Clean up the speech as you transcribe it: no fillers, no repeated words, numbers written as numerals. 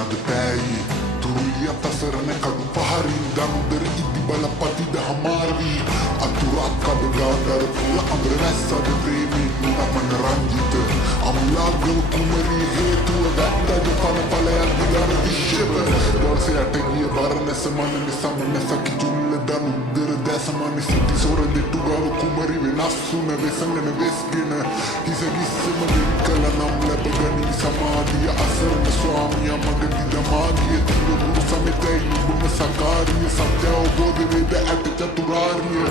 අද පෑයි තුරුලියත් අසරණ කඩු පහරින් දනුදර ඉදි බලපතිද හමාරවී අතුරක් අද ගාදර පුල අමර වැස් අද ප්‍රේමී නමන රංජිත අමුලාගව කුමරී හේතුව ගත්තද පලපලයක් දිගන විශ්ෂප දවසයට ගිය බරණැස මනනි සමනැසකි ජුල්ල දනුදර දැසමනි සිටි සොර දෙටු ගව කුමරි වෙනස්සුන වෙසඟන වෙස්ගෙන හිසගිස්සම ගෙන් කළ නම් ලැබගනී සමාධිය අසරණ ස්වාමිය මගදි දමාගිය තිර මුරු සමෙතැයි නුබුම සකාරිය සත්‍ය අවබෝධ වේද ඇත චතුරාර්ය